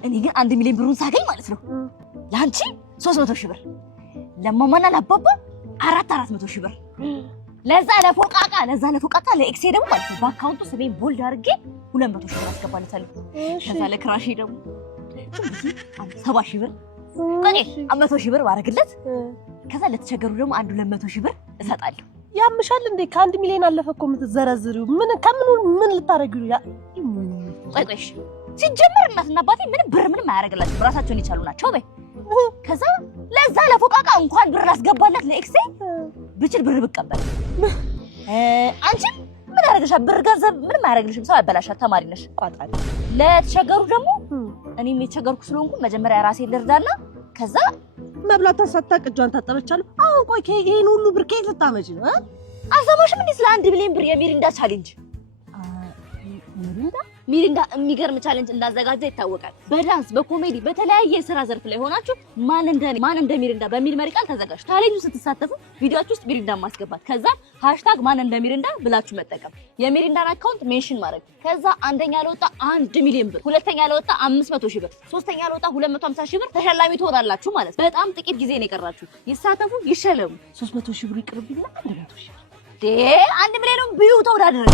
እኔ ግን 1 ሚሊዮን ብሩን ሳገኝ ማለት ነው ላንቺ 300 ሺህ ብር ለማማና ለአባባ 400 ሺህ ብር ለዛ ለፎቃቃ ለኤክሴ ደግሞ ማለት ነው በአካውንቱ ስሜን ቦልድ አድርጌ 200 ሺህ ብር አስገባለታለሁ። ከዛ ለክራሺ ደግሞ 70 ሺህ ብር ቆይ 100 ሺህ ብር ባረግለት ከዛ ለተቸገሩ ደግሞ 200 ሺህ ብር እሰጣለሁ። ያምሻል እንዴ ከ1 ሚሊዮን አለፈ እኮ የምትዘረዝሪው ምን ልታረጊው ያ ቆይ ሲጀመር እናትና አባቴ ምንም አያረግላችሁ ራሳቸውን ይቻሉ ናቸው በይ። ከዛ ለዛ ለፎቃቃ እንኳን ብር አስገባለት ለኤክሴ ብችል ብር ብቀበል አንቺ ምን አረጋሻ ብር ገንዘብ ምንም አያረግልሽም ሰው ያበላሻል ተማሪ ነሽ ቋጣሪ። ለተቸገሩ ደግሞ እኔም የተቸገርኩ ስለሆንኩ መጀመሪያ ራሴ ልርዳና ከዛ መብላቷ ሳታቅ እጇን ታጠበቻለሁ። አሁን ቆይ ይሄን ሁሉ ብር ከየት ልታመጪ ነው? አሰማሽም እንዴ ስለ 1 ሚሊዮን ብር የሚሪንዳ ቻሌንጅ ሚሪንዳ የሚገርም ቻሌንጅ እንዳዘጋጀ ይታወቃል። በዳንስ በኮሜዲ በተለያየ ስራ ዘርፍ ላይ ሆናችሁ ማን እንደ ሚሪንዳ በሚል መሪ ቃል ተዘጋጅ ቻሌንጁ ስትሳተፉ ቪዲዮአችሁ ውስጥ ሚሪንዳ ማስገባት ከዛ #ማን እንደ ሚሪንዳ ብላችሁ መጠቀም የሚሪንዳን አካውንት ሜንሽን ማድረግ ከዛ አንደኛ ለወጣ 1 ሚሊዮን ብር ሁለተኛ ለወጣ 500 ሺህ ብር ሶስተኛ ለወጣ 250 ሺህ ብር ተሸላሚ ትሆናላችሁ ማለት ነው። በጣም ጥቂት ጊዜ ነው የቀራችሁ። ይሳተፉ ይሸለሙ። 300 ሺህ ብር ይቅርብኝና 100 ሺህ 1 ሚሊዮን ቢዩ ተወዳደረ